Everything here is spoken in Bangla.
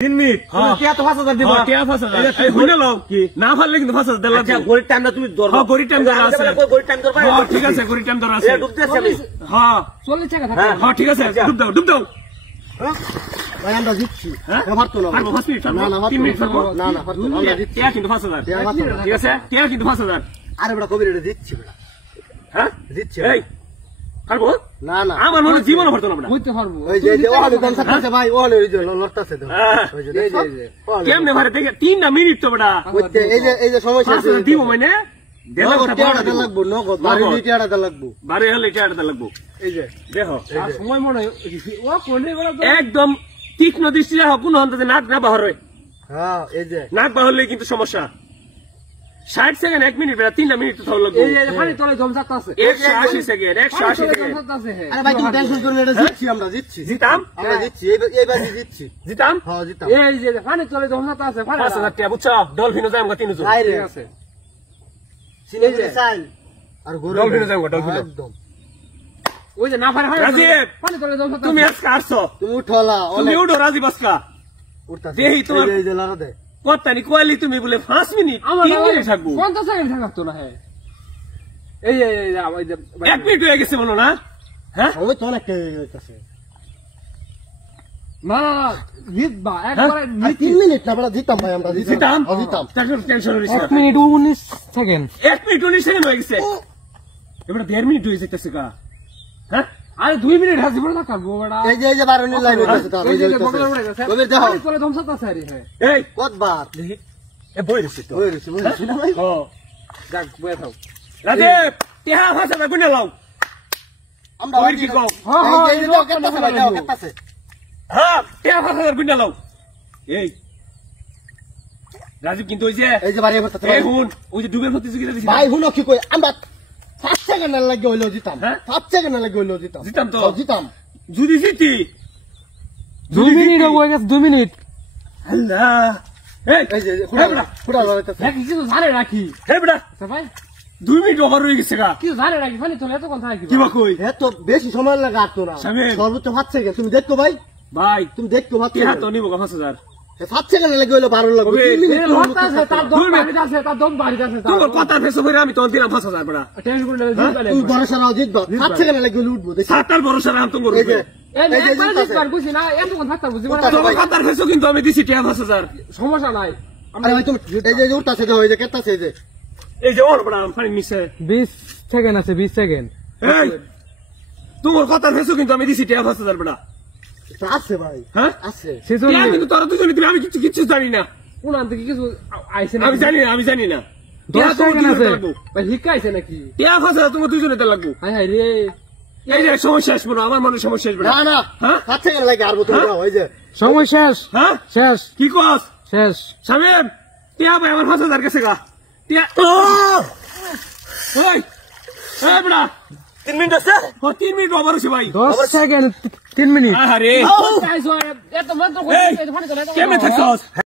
3 মিনিট টিয়া তো 5000 দিবা টিয়া 5000 এই হইনা লও কি না পারলে কিন্তু 5000 দিলাম আচ্ছা গরিব টাইম না তুমি ধরো হ্যাঁ গরিব টাইম ধরা আছে গরিব টাইম ধরবা হ্যাঁ ঠিক আছে গরিব টাইম ধরা আছে ডুব দিছি আমি হ্যাঁ 40 টাকা থাকে হ্যাঁ ঠিক আছে ডুব দাও ভাই আমরা জিতছি হ্যাঁ পারতো না পারবো 5 মিনিট না না 3 মিনিট পারবো না না পারতো না আমরা জিতছি টিয়া কিন্তু 5000 ঠিক আছে টিয়া কিন্তু 5000 আরে বড় কবির এটা জিতছি বড় হ্যাঁ জিতছি এই পারবো না না আমার মনে জীবনও পারতো না বড় হইতে পারবো ওই যে ওহলে দাম থাকতেছে ভাই ওহলে ওই যে লড়তাছে তো ওই যে এই যে কেমনে ভারে দেখে 3 মিনিট তো বড় এই যে সমস্যা আছে দিব মানে নগদ টিয়াটা লাগবো নগদ 12 টিয়াটা লাগবো 12 হলে টিয়াটা লাগবো এই যে দেখো আর সময় মনে ও কোনে বলা তো একদম তীক্ষ্ণ দৃষ্টি রাখো কোন অন্তত নাক না বাহর হয় হ্যাঁ এই যে নাক বাহরলে কিন্তু সমস্যা 60 সেকেন্ড 1 মিনিট বেড়া 3 মিনিট তো থাকলো লাগবে এই যে পানি তলে জমজাত আছে 180 সেকেন্ড 180 সেকেন্ড জমজাত আছে হে আরে ভাই তুমি টেনশন করো না এটা জিতছি আমরা জিতছি জিতাম আমরা জিতছি এইবার জিতছি জিতাম হ্যাঁ জিততাম এই যে পানি তলে জমজাত আছে পানি 5000 টাকা বুঝছো ডলফিনও যাই আমরা 3 জন ভাই রে ঠিক আছে সিনে সাইল আর গরু ডলফিনও যাই আমরা ডলফিন একদম ওই যে না পারে হয় রাজীব পানি তলে জমজাত তুমি আজকে আসছো তুমি উঠলা তুমি উঠো রাজীব আজকা উঠতা দেহি তোমার এই যে লারা দে কত্তানি কোয়ালি তুমি বলে 5 মিনিট 3 মিনিট থাকবো 50 সেকেন্ড থাকতো না হে এই এই যে 1 মিনিট হয়ে গেছে মনে না হ্যাঁ ওই তো অনেক হইতাছে না জিতবা একবারে 3 মিনিট না বড় জিততাম ভাই আমরা জিতাম জিততাম টেনশন হইছে 1 মিনিট 19 সেকেন্ড 1 মিনিট 19 সেকেন্ড হয়ে গেছে এবারে 1.5 মিনিট হয়ে যাইতেছে কা হ্যাঁ আরে 2 মিনিট হাসি পড়া থাকবো বড়া এই যে বারণের লাইন হইতাছে তার এই এই যে যে বগলে পড়ে গেছে কবির দেখো পানি তলে জমজাত আছে আরে হে এই কতবার এ বই দিছি তো ওই রইছে না ভাই ও যাক বয়ে থাও রাজীব টিহা ভাষা না গুনে লাও আমরা কবির কি কও এই যে দাও কেতাছে ভাই দাও কেতাছে হ্যাঁ টিহা ভাষা না গুনে লাও এই রাজীব কিন্তু ওই যে বাড়ি বসতে এই হুন ওই যে ডুবের প্রতিযোগিতা দিছি ভাই হুনো কি কই আমরা 5 সেকেন্ড লাগে হইলো জিতাম হ্যাঁ? 5 সেকেন্ড লাগে হইলো জিতাম জিতাম তো। জিতাম যদি জিতি 2 মিনিট হয়ে গেছে 2 মিনিট আল্লাহ এই এই যে ফুটা লড়াইতাছে দেখ কিছু জানে রাখি হে বেটা আচ্ছা ভাই 2 মিনিট ওভার হয়ে গেছে গা কিছু জানে রাখি পানি তলে এত কথা কি কি বা কই এত বেশি সময় লাগে আর তো না শামিম। সর্বোচ্চ 5 সেকেন্ড তুমি দেখো ভাই ভাই তুমি দেখো 5 টিহা সেকেন্ড তো নিব 5000 7 সেকেন্ড লাগে হইলো 12 লাগবে ওবে, 3 মিনিট লড়তা আছে তার দম বাড়ি আছে তার দম বাড়ি আছে তার তোমার কথা ফেসো করে আমি তোমার দিলাম 5000 বেটা টেনশন করে জিতবা তুই ভরসা নাও জিতবা 7 সেকেন্ড লাগে হইলো উঠবো দেখি সাতার ভরসা রাম তুমি এই যে করবে এই এই যে একবার জিততাছে। জিতবার বুঝি না এত কথা থাকতা বুঝি না তোমার কথার ফেসো কিন্তু আমি দিছি টিহা 5000 সমস্যা নাই আরে ভাই তুমি এই যে উঠতাছে দেখো এই যে কেতাছে এই যে এই যে ওর বেটা পানি নিছে 20 সেকেন্ড আছে 20 সেকেন্ড এই তোমার কথার ফেসো কিন্তু আমি দিছি টিহা 5000 বেটা আছে ভাই হ্যাঁ আছে টিহা কিন্তু তোরা দুজনে তুমি আমি কিছু জানি না কোন আনতে কিছু আইছে না আমি জানি না টিহা 10 তোমার সেকেন্ড আছে দুজনে লাগবো ভাই হিকাইছে নাকি টিহা 5000 তোমার দুজনে লাগবো হাই হাই রে এই যে সমস্যা আসবো না আমার মনে সমস্যা আসবে না না হ্যাঁ 7 সেকেন্ড লাগে আর তুমি দাও এই যে সময় শেষ হ্যাঁ শেষ কি কস শেষ শামিম টিয়া ভাই আমার 5000 কাছে গা টিয়া ওই এই বড়া 3 মিনিট আছে 3 মিনিট ওভার হইছে ভাই 10 সেকেন্ড 3 মিনিট আরে এত মাত্র কেমনে থাকছস